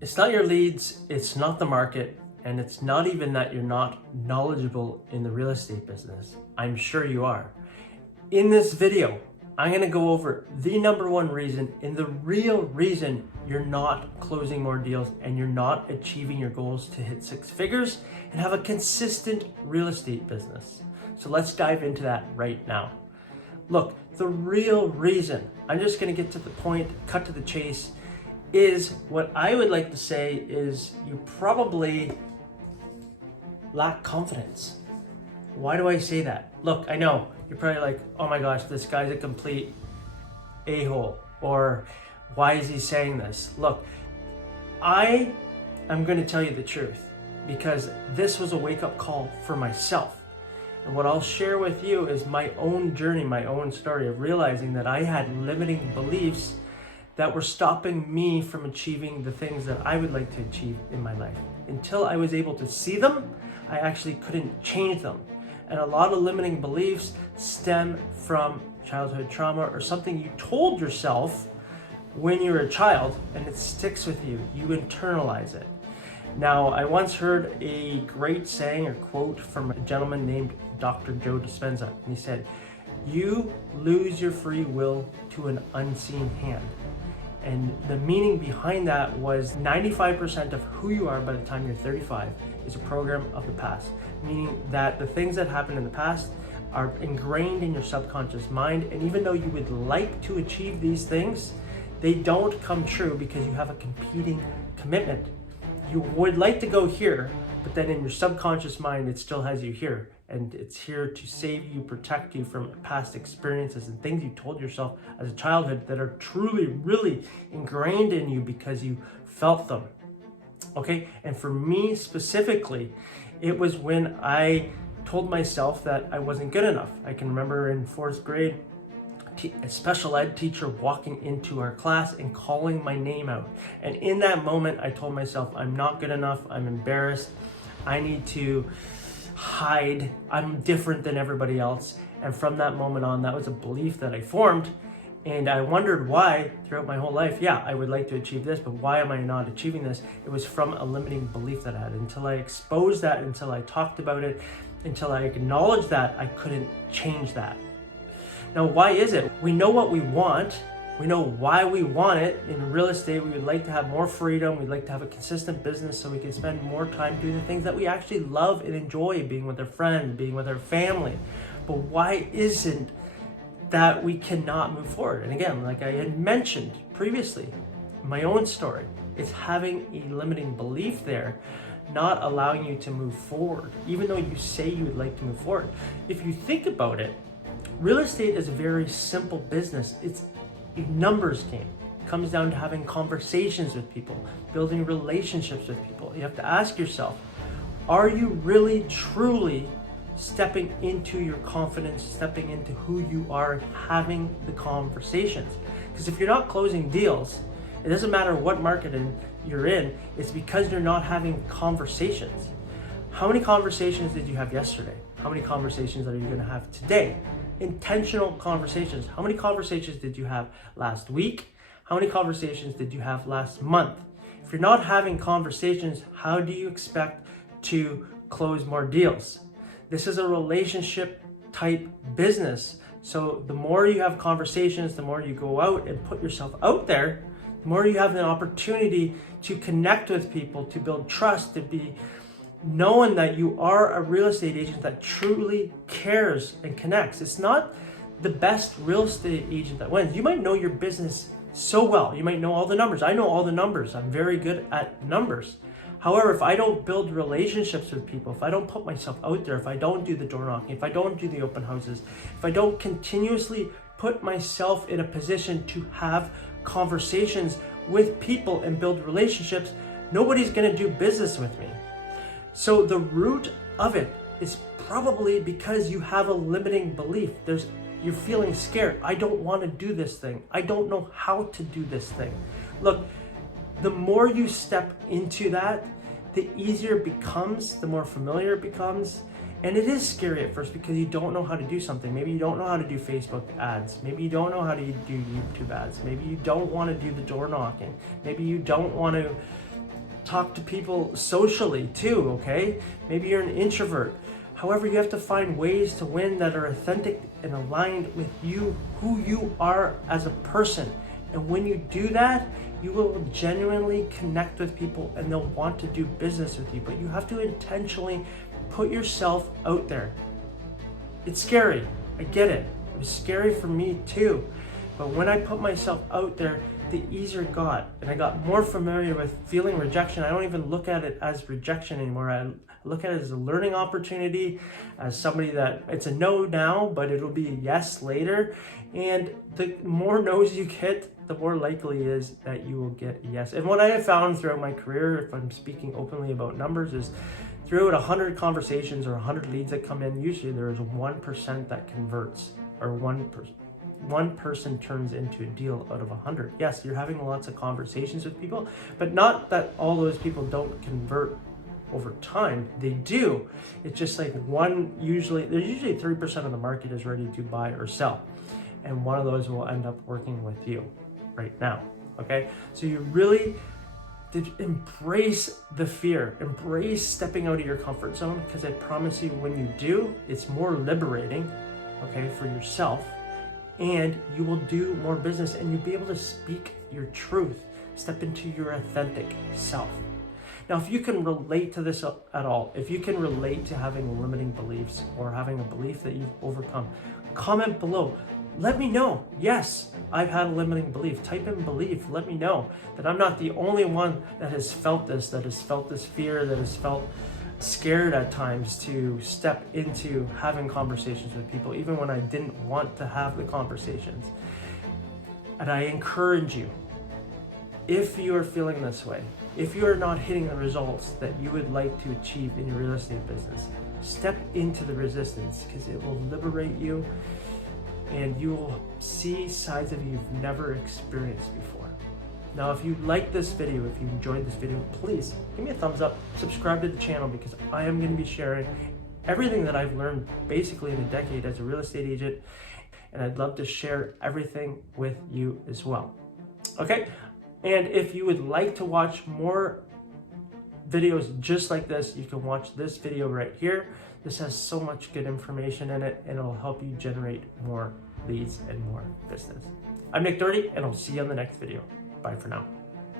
It's not your leads, it's not the market, and it's not even that you're not knowledgeable in the real estate business. I'm sure you are. In this video, I'm gonna go over the number one reason and the real reason you're not closing more deals and you're not achieving your goals to hit six figures and have a consistent real estate business. So let's dive into that right now. Look, the real reason, I'm just gonna get to the point, cut to the chase, is what I would like to say is you probably lack confidence. Why do I say that? Look, I know you're probably like, oh my gosh, this guy's a complete a-hole, or why is he saying this? Look, I am going to tell you the truth because this was a wake-up call for myself. And what I'll share with you is my own journey, my own story of realizing that I had limiting beliefs that were stopping me from achieving the things that I would like to achieve in my life. Until I was able to see them, I actually couldn't change them. And a lot of limiting beliefs stem from childhood trauma or something you told yourself when you were a child, and it sticks with you. You internalize it. Now, I once heard a great saying or quote from a gentleman named Dr. Joe Dispenza, and he said, "You lose your free will to an unseen hand." And the meaning behind that was 95% of who you are by the time you're 35 is a program of the past, meaning that the things that happened in the past are ingrained in your subconscious mind, and even though you would like to achieve these things, they don't come true because you have a competing commitment. You would like to go here, but then in your subconscious mind, it still has you here. And it's here to save you, protect you from past experiences and things you told yourself as a childhood that are truly, really ingrained in you because you felt them. Okay, and for me specifically, it was when I told myself that I wasn't good enough. I can remember in fourth grade, a special ed teacher walking into our class and calling my name out. And in that moment, I told myself, I'm not good enough, I'm embarrassed, I need to hide, I'm different than everybody else. And from that moment on, that was a belief that I formed. And I wondered why throughout my whole life, yeah, I would like to achieve this, but why am I not achieving this? It was from a limiting belief that I had. Until I exposed that, until I talked about it, until I acknowledged that, I couldn't change that. Now, why is it? We know what we want. We know why we want it. In real estate, we would like to have more freedom. We'd like to have a consistent business so we can spend more time doing the things that we actually love and enjoy, being with our friends, being with our family. But why isn't that we cannot move forward? And again, like I had mentioned previously, my own story, it's having a limiting belief there, not allowing you to move forward, even though you say you would like to move forward. If you think about it, real estate is a very simple business. It's a numbers game. It comes down to having conversations with people, building relationships with people. You have to ask yourself, are you really truly stepping into your confidence, stepping into who you are, having the conversations? Because if you're not closing deals, it doesn't matter what market you're in, it's because you're not having conversations. How many conversations did you have yesterday? How many conversations are you going to have today? Intentional conversations. How many conversations did you have last week? How many conversations did you have last month? If you're not having conversations, how do you expect to close more deals? This is a relationship type business. So the more you have conversations, the more you go out and put yourself out there, the more you have the opportunity to connect with people, to build trust, to be knowing that you are a real estate agent that truly cares and connects. It's not the best real estate agent that wins. You might know your business so well. You might know all the numbers. I know all the numbers. I'm very good at numbers. However, if I don't build relationships with people, if I don't put myself out there, if I don't do the door knocking, if I don't do the open houses, if I don't continuously put myself in a position to have conversations with people and build relationships, nobody's going to do business with me. So the root of it is probably because you have a limiting belief. You're feeling scared. I don't want to do this thing. I don't know how to do this thing. Look, the more you step into that, the easier it becomes, the more familiar it becomes. And it is scary at first because you don't know how to do something. Maybe you don't know how to do Facebook ads. Maybe you don't know how to do YouTube ads. Maybe you don't want to do the door knocking. Maybe you don't want to talk to people socially too, okay? Maybe you're an introvert. However, you have to find ways to win that are authentic and aligned with you, who you are as a person. And when you do that, you will genuinely connect with people and they'll want to do business with you. But you have to intentionally put yourself out there. It's scary. I get it. It was scary for me too. But when I put myself out there, the easier it got. And I got more familiar with feeling rejection. I don't even look at it as rejection anymore. I look at it as a learning opportunity, as somebody that it's a no now, but it'll be a yes later. And the more no's you get, the more likely it is that you will get a yes. And what I have found throughout my career, if I'm speaking openly about numbers, is throughout 100 conversations or 100 leads that come in, usually there is 1% that converts, or 1 person turns into a deal out of 100. Yes, you're having lots of conversations with people, but not that all those people don't convert over time. They do. It's just like there's usually 3% of the market is ready to buy or sell. And one of those will end up working with you right now. Okay. So you really did embrace the fear, embrace stepping out of your comfort zone, because I promise you when you do, it's more liberating, okay, for yourself, and you will do more business and you'll be able to speak your truth, step into your authentic self. Now, if you can relate to this at all, if you can relate to having limiting beliefs or having a belief that you've overcome, comment below. Let me know. Yes, I've had a limiting belief. Type in belief. Let me know that I'm not the only one that has felt this fear, that has felt scared at times to step into having conversations with people, even when I didn't want to have the conversations. And I encourage you, if you are feeling this way, if you are not hitting the results that you would like to achieve in your real estate business, step into the resistance, because it will liberate you and you will see sides of you you've never experienced before. Now, if you like this video, if you enjoyed this video, please give me a thumbs up, subscribe to the channel, because I am going to be sharing everything that I've learned basically in a decade as a real estate agent, and I'd love to share everything with you as well. Okay? And if you would like to watch more videos just like this, you can watch this video right here. This has so much good information in it, and it'll help you generate more leads and more business. I'm Nick Doherty, and I'll see you on the next video. Bye for now.